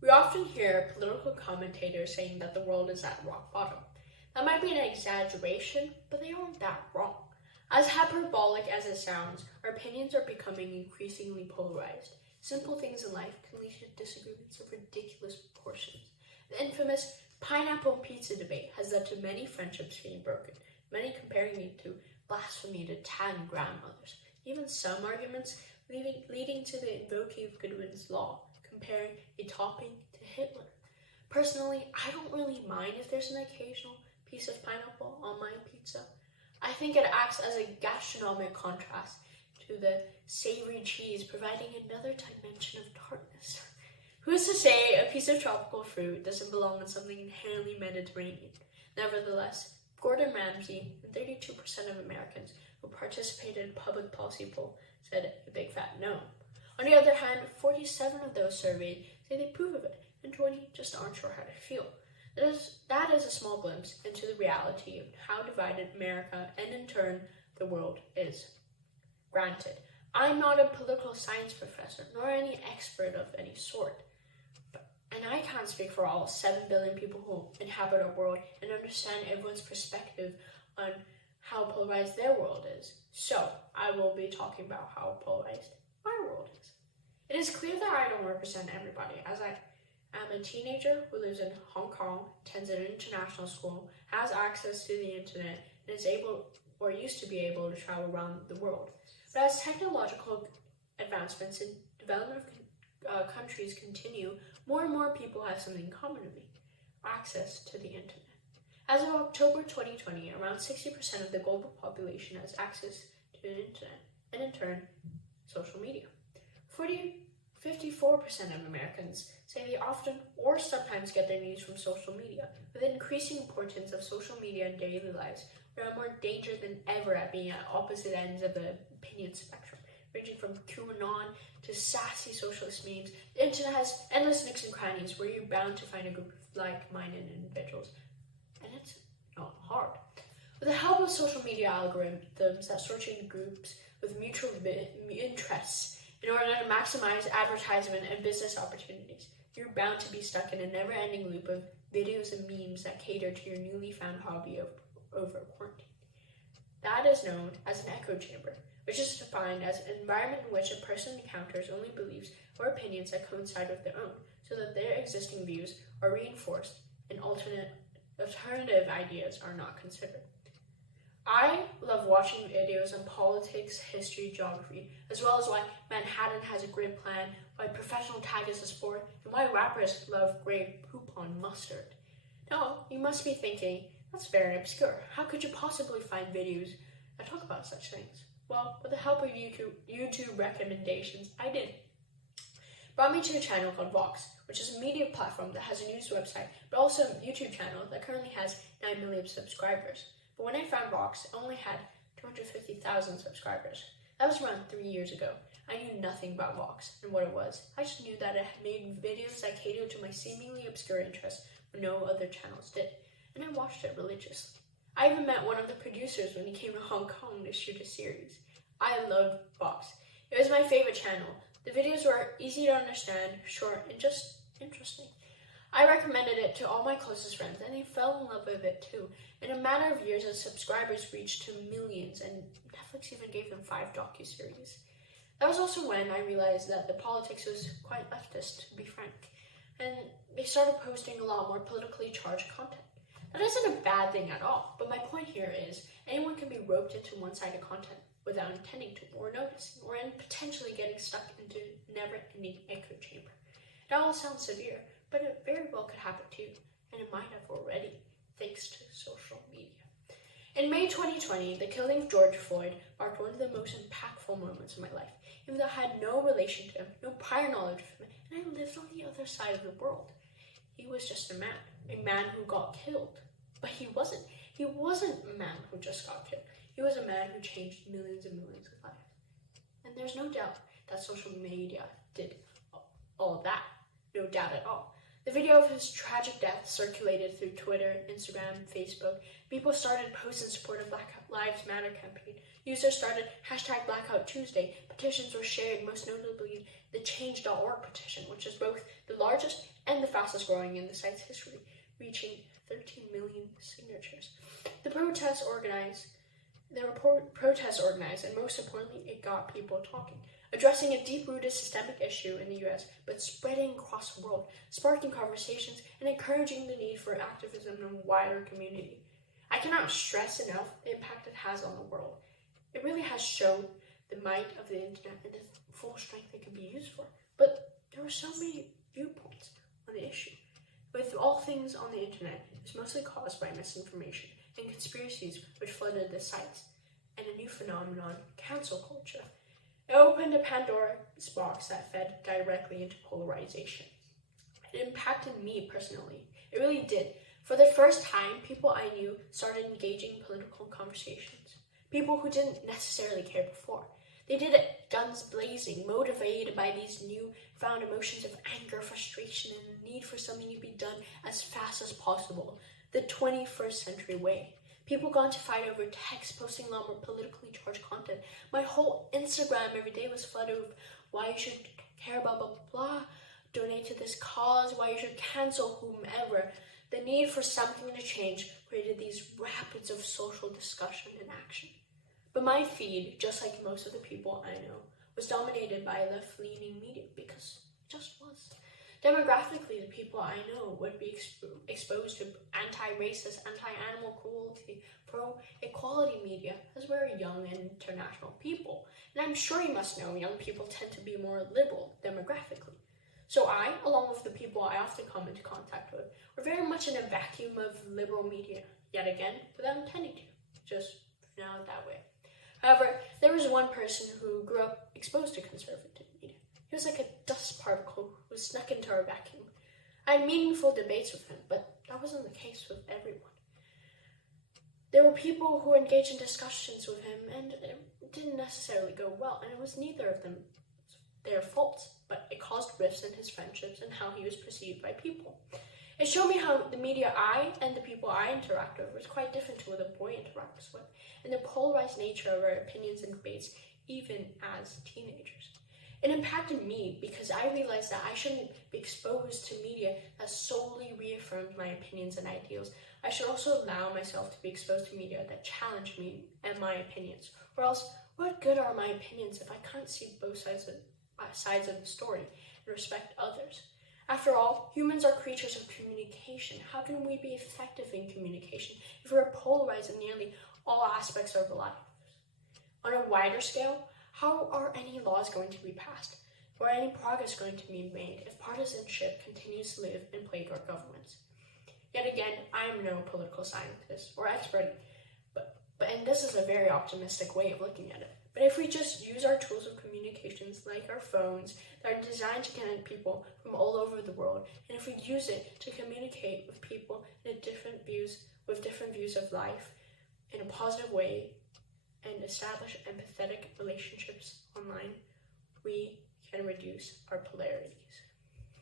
We often hear political commentators saying that the world is at rock bottom. That might be an exaggeration, but they aren't that wrong. As hyperbolic as it sounds, our opinions are becoming increasingly polarized. Simple things in life can lead to disagreements of ridiculous proportions. The infamous pineapple pizza debate has led to many friendships being broken, many comparing it to blasphemy to Italian grandmothers. Even some arguments leading to the invoking of Goodwin's law, comparing a topping to Hitler. Personally, I don't really mind if there's an occasional piece of pineapple on my pizza. I think it acts as a gastronomic contrast to the savory cheese, providing another dimension of tartness. Who's to say a piece of tropical fruit doesn't belong in something inherently Mediterranean? Nevertheless, Gordon Ramsay and 32% of Americans who participated in a public policy poll said a big fat no. On the other hand, 47 of those surveyed say they approve of it, and 20 just aren't sure how to feel. That is a small glimpse into the reality of how divided America and in turn the world is. Granted, I'm not a political science professor nor any expert of any sort, and I can't speak for all 7 billion people who inhabit our world and understand everyone's perspective on how polarized their world is. So I will be talking about how polarized my world is. It is clear that I don't represent everybody, as I am a teenager who lives in Hong Kong, attends an international school, has access to the internet, and is able, or used to be able, to travel around the world. But as technological advancements in development countries continue, more and more people have something in common with me: access to the internet. As of October 2020, around 60% of the global population has access to the internet, and in turn, social media. 54% of Americans say they often or sometimes get their news from social media. With the increasing importance of social media in daily lives, we are more danger than ever at being at opposite ends of the opinion spectrum, ranging from QAnon to sassy socialist memes. The internet has endless nooks and crannies where you're bound to find a group of like-minded individuals, and it's not hard. With the help of social media algorithms that sort you into groups with mutual interests in order to maximize advertisement and business opportunities, you're bound to be stuck in a never-ending loop of videos and memes that cater to your newly found hobby over quarantine. That is known as an echo chamber, which is defined as an environment in which a person encounters only beliefs or opinions that coincide with their own, so that their existing views are reinforced and alternative ideas are not considered. I love watching videos on politics, history, geography, as well as why Manhattan has a grid plan, why professional tag is a sport, and why rappers love gray poop on mustard. Now, you must be thinking, that's very obscure. How could you possibly find videos that talk about such things? Well, with the help of YouTube recommendations, I did. Brought me to a channel called Vox, which is a media platform that has a news website, but also a YouTube channel that currently has 9 million subscribers. But when I found Vox, it only had 250,000 subscribers. That was around 3 years ago. I knew nothing about Vox and what it was. I just knew that it had made videos that catered to my seemingly obscure interests when no other channels did, and I watched it religiously. I even met one of the producers when he came to Hong Kong to shoot a series. I loved Vox. It was my favorite channel. The videos were easy to understand, short, and just interesting. I recommended it to all my closest friends, and they fell in love with it too. In a matter of years, its subscribers reached to millions, and Netflix even gave them 5 docuseries. That was also when I realized that the politics was quite leftist, to be frank, and they started posting a lot more politically charged content. That isn't a bad thing at all, but my point here is anyone can be roped into one-sided content without intending to, or noticing, or in potentially getting stuck into a never-ending echo chamber. It all sounds severe, but it very well could happen to you, and it might have already, thanks to social media. In May 2020, the killing of George Floyd marked one of the most impactful moments of my life, even though I had no relation to him, no prior knowledge of him, and I lived on the other side of the world. He was just a man who got killed. But he wasn't a man who just got killed. He was a man who changed millions and millions of lives. And there's no doubt that social media did all that. No doubt at all. The video of his tragic death circulated through Twitter, Instagram, Facebook. People started posts in support of Black Lives Matter campaign. Users started hashtag Blackout Tuesday. Petitions were shared, most notably the Change.org petition, which is both the largest and the fastest growing in the site's history, reaching 13 million signatures. The protests organized, and most importantly, it got people talking, addressing a deep-rooted systemic issue in the US, but spreading across the world, sparking conversations and encouraging the need for activism in a wider community. I cannot stress enough the impact it has on the world. It really has shown the might of the internet and the full strength it can be used for. But there were so many viewpoints on the issue. With all things on the internet, it's mostly caused by misinformation and conspiracies which flooded the sites, and a new phenomenon, cancel culture. It opened a Pandora's box that fed directly into polarization. It impacted me personally. It really did. For the first time, people I knew started engaging in political conversations. People who didn't necessarily care before. They did it guns blazing, motivated by these newfound emotions of anger, frustration, and the need for something to be done as fast as possible. The 21st century way. People got to fight over text, posting a lot more politically charged content. My whole Instagram every day was flooded with why you should care about blah, blah, blah, donate to this cause, why you should cancel whomever. The need for something to change created these rapids of social discussion and action. But my feed, just like most of the people I know, was dominated by left-leaning media because it just was. Demographically, the people I know would be exposed to anti-racist, anti-animal cruelty, pro-equality media as very young and international people. And I'm sure you must know young people tend to be more liberal demographically. So I, along with the people I often come into contact with, were very much in a vacuum of liberal media, yet again, without intending to, just now that way. However, there was one person who grew up exposed to conservative media. He was like a dust particle who snuck into our vacuum. I had meaningful debates with him, but that wasn't the case with everyone. There were people who engaged in discussions with him, and it didn't necessarily go well, and it was neither of them their faults, but it caused rifts in his friendships and how he was perceived by people. It showed me how the media I and the people I interact with was quite different to what the boy interacts with, and the polarized nature of our opinions and debates, even as teenagers. It impacted me because I realized that I shouldn't be exposed to media that solely reaffirmed my opinions and ideals. I should also allow myself to be exposed to media that challenged me and my opinions. Or else, what good are my opinions if I can't see both sides of the story and respect others? After all, humans are creatures of communication. How can we be effective in communication if we're polarized in nearly all aspects of our lives? On a wider scale, how are any laws going to be passed, or any progress going to be made if partisanship continues to live and plague our governments? Yet again, I am no political scientist or expert, and this is a very optimistic way of looking at it. But if we just use our tools of communications like our phones that are designed to connect people from all over the world, and if we use it to communicate with people with different views of life in a positive way and establish empathetic relationships online, we can reduce our polarities.